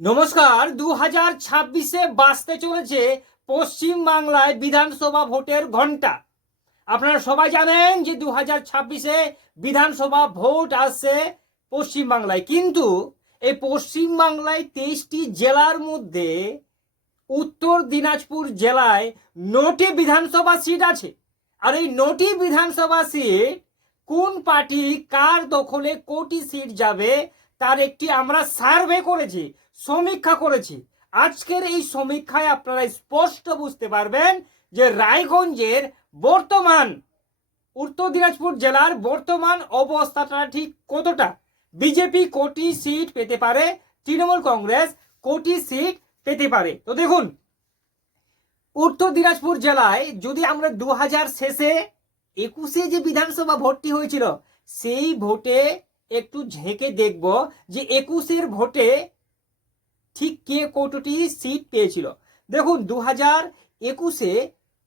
নমস্কার দু হাজার ছাব্বিশে বাঁচতে চলেছে পশ্চিম বাংলায় বিধানসভা ভোটের ঘণ্টা আপনারা সবাই জানেন যে দু হাজার ছাব্বিশে বিধানসভা ভোট আসছে পশ্চিম বাংলায় কিন্তু এই পশ্চিম বাংলায় তেইশটি জেলার মধ্যে উত্তর দিনাজপুর জেলায় নটি বিধানসভা সিট আছে। আর এই নটি বিধানসভা সিট কোন পার্টি, কার দখলে কোটি সিট যাবে তার একটি আমরা সার্ভে করেছি, সমীক্ষা করেছি। আজকের এই সমীক্ষায় আপনারা স্পষ্ট বুঝতে পারবেন যে রায়গঞ্জের বর্তমান, উত্তর দিনাজপুর জেলার বর্তমান অবস্থাটা ঠিক কতটা? বিজেপি কোটি সিট পেতে পারে, তৃণমূল কংগ্রেস কোটি সিট পেতে পারে। তো দেখুন, উত্তর দিনাজপুর জেলায় যদি আমরা দু হাজার শেষে একুশে যে বিধানসভা ভোটটি হয়েছিল, সেই ভোটে একটু ঝেঁকে দেখব যে একুশের ভোটে ঠিক কে কতটি সিট পেয়েছিল। দেখুন দু হাজার একুশে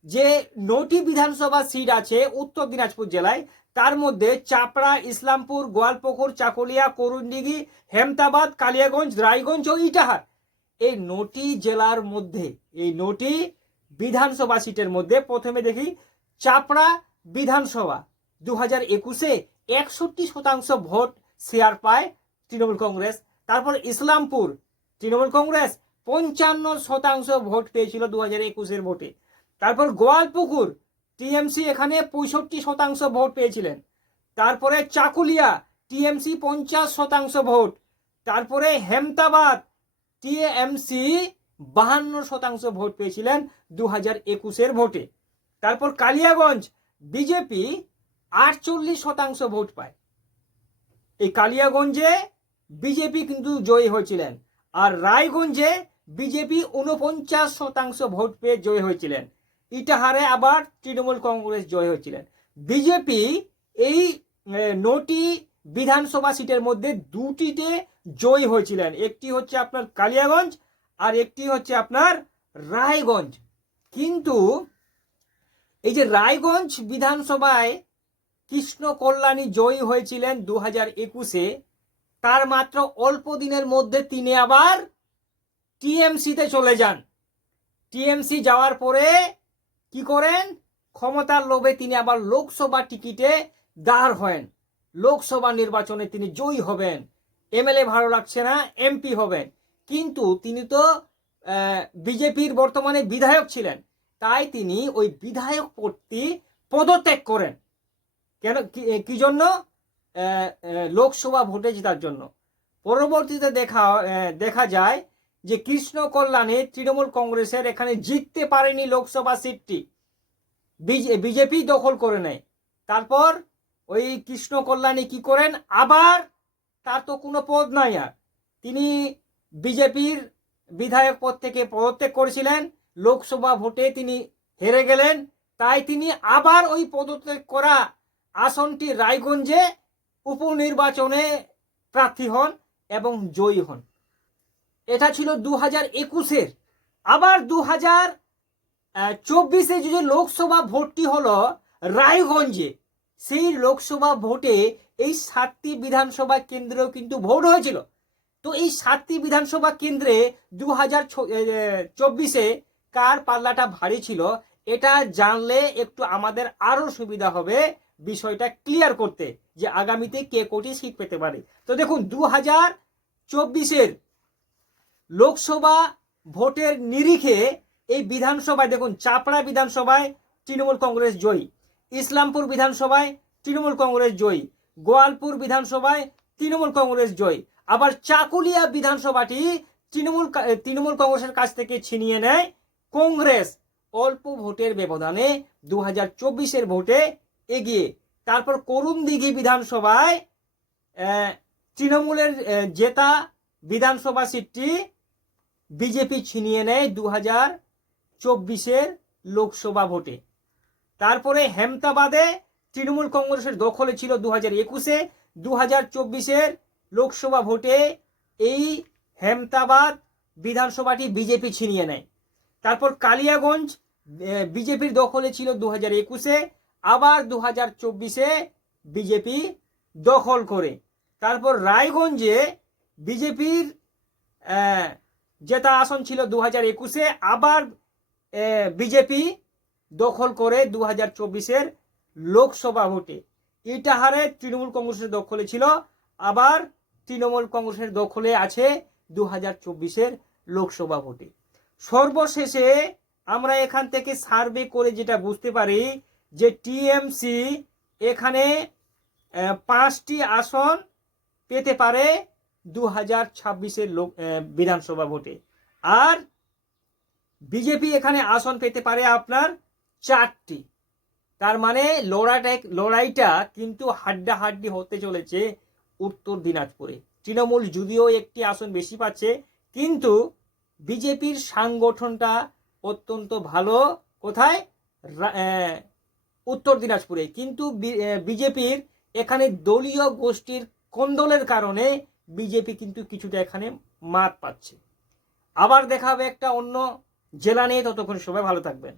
যে নটি বিধানসভা সিট আছে উত্তর দিনাজপুর জেলায়, তার মধ্যে চাপড়া, ইসলামপুর গোয়ালপুকুর চাকুলিয়া করুণডিঘি হেমতাবাদ, কালিয়াগঞ্জ, রায়গঞ্জ ও ইটাহার। এই নটি জেলার মধ্যে, এই নটি বিধানসভা সিটের মধ্যে প্রথমে দেখি চাপড়া বিধানসভা। দু হাজার একুশে একষট্টি শতাংশ ভোট শেয়ার পায় তৃণমূল কংগ্রেস। তারপর ইসলামপুর, তৃণমূল কংগ্রেস পঞ্চান্ন শতাংশ ভোট পেয়েছিল দু হাজার একুশের ভোটে। তারপর গোয়ালপুকুর, টিএমসি এখানে পঁয়ষট্টি শতাংশ ভোট পেয়েছিলেন। তারপরে চাকুলিয়া, টিএমসি পঞ্চাশ শতাংশ ভোট। তারপরে হেমতাবাদ, টিএমসি বাহান্ন শতাংশ ভোট পেয়েছিলেন দু হাজার একুশের ভোটে। তারপর কালিয়াগঞ্জ, বিজেপি আটচল্লিশ শতাংশ ভোট পায়। এই কালিয়াগঞ্জে বিজেপি কিন্তু জয়ী হয়েছিলেন আর রায়গঞ্জে বিজেপি উনপঞ্চাশ শতাংশ ভোট পেয়ে জয় হয়েছিলেন। ইটাহারে আবার তৃণমূল কংগ্রেস জয় হয়েছিলেন। বিজেপি এই নটি বিধানসভা সিটের মধ্যে দুটিতে জয়ী হয়েছিলেন। একটি হচ্ছে আপনার কালিয়াগঞ্জ আর একটি হচ্ছে আপনার রায়গঞ্জ। কিন্তু এই যে রায়গঞ্জ বিধানসভায় কৃষ্ণ কল্যাণী জয়ী হয়েছিলেন দু হাজার একুশে। তার মাত্র অল্প দিনের মধ্যে তিনি আবার টিএমসিতে চলে যান। টিএমসি যাওয়ার পরে কি করেন? ক্ষমতার লোভে তিনি আবার লোকসভা টিকিটে দাঁড় হন লোকসভা নির্বাচনে তিনি জয়ী হবেন। এমএলএ ভালো লাগছে না, এমপি হবেন। কিন্তু তিনি তো বিজেপির বর্তমানে বিধায়ক ছিলেন। তাই তিনি ওই বিধায়ক পদটি পদত্যাগ করেন। কেন কি- জন্য? লোকসভা ভোটে জেতার জন্য। পরবর্তীতে দেখা দেখা যায় যে কৃষ্ণ কল্যাণে তৃণমূল কংগ্রেসের এখানে জিততে পারেনি লোকসভা সিটটি। বিজেপি দখল করে নেয়। তারপর ওই কৃষ্ণ কল্যাণী কি করেন? আবার তার তো কোনো পদ নাই আর। তিনি বিজেপির বিধায়ক পদ থেকে পদত্যাগ করেছিলেন, লোকসভা ভোটে তিনি হেরে গেলেন, তাই তিনি আবার ওই পদত্যাগ করা আসনটি রায়গঞ্জে উপনির্বাচনে প্রার্থী হন এবং জয়ী হন। এটা ছিল দু হাজার একুশের। আবার দু হাজার চব্বিশে যে লোকসভা ভোটটি হলো রায়গঞ্জে, সেই লোকসভা ভোটে এই সাতটি বিধানসভা কেন্দ্রেও কিন্তু ভোট হয়েছিল। তো এই সাতটি বিধানসভা কেন্দ্রে দু হাজার চব্বিশে কার পাল্লাটা ভারী ছিল, এটা জানলে একটু আমাদের আরও সুবিধা হবে। বিষয়টা ক্লিয়ার করতে যে আগামীতে কে কোটি সিট পেতে পারে। তো দেখুন দু হাজার চব্বিশের লোকসভা ভোটের নিরিখে এই বিধানসভায় দেখুন, চাপড়া বিধানসভায় তৃণমূল কংগ্রেস জয়ী। ইসলামপুর বিধানসভায় তৃণমূল কংগ্রেস জয়ী। গোয়ালপুর বিধানসভায় তৃণমূল কংগ্রেস জয়ী। আবার চাকুলিয়া বিধানসভাটি তৃণমূল তৃণমূল কংগ্রেসের কাছ থেকে ছিনিয়ে নেয় কংগ্রেস। অল্প ভোটের ব্যবধানে দু হাজার ভোটে এগিয়ে। তারপর করুণদিঘি বিধানসভায় আহ, তৃণমূলের জেতা বিধানসভা সিটটি বিজেপি ছিনিয়ে নেয় দু হাজার চব্বিশের লোকসভা ভোটে। তারপরে হেমতাবাদে তৃণমূল কংগ্রেসের দখলে ছিল দু হাজার একুশে। দু হাজার চব্বিশের লোকসভা ভোটে এই হেমতাবাদ বিধানসভাটি বিজেপি ছিনিয়ে নেয়। তারপর কালিয়াগঞ্জ বিজেপির দখলে ছিল দু হাজার একুশে। আবার দু হাজার চব্বিশে বিজেপি দখল করে। তারপর রায়গঞ্জে বিজেপির জেতা আসন ছিল দু হাজার একুশে, আবার বিজেপি দখল করে দু হাজার চব্বিশের লোকসভা ভোটে। ইটাহারে তৃণমূল কংগ্রেসের দখলে ছিল, আবার তৃণমূল কংগ্রেসের দখলে আছে দু হাজার চব্বিশের লোকসভা ভোটে। সর্বশেষে আমরা এখান থেকে সার্ভে করে যেটা বুঝতে পারি যে টিএমসি এখানে পাঁচটি আসন পেতে পারে দু হাজার ছাব্বিশের লোক বিধানসভা ভোটে। আর বিজেপি এখানে আসন পেতে পারে আপনার চারটি। তার মানে লড়াইটা লড়াইটা কিন্তু হাড্ডাহাড্ডি হতে চলেছে উত্তর দিনাজপুরে। তৃণমূল যদিও একটি আসন বেশি পাচ্ছে, কিন্তু বিজেপির সাংগঠনটা অত্যন্ত ভালো। কোথায়? উত্তর দিনাজপুরে। কিন্তু বিজেপির এখানে দলীয় গোষ্ঠীর কোন্দলের কারণে বিজেপি কিন্তু কিছুটা এখানে মাত পাচ্ছে। আবার দেখা হবে একটা অন্য জেলা নিয়ে। ততক্ষণ সবাই ভালো থাকবেন।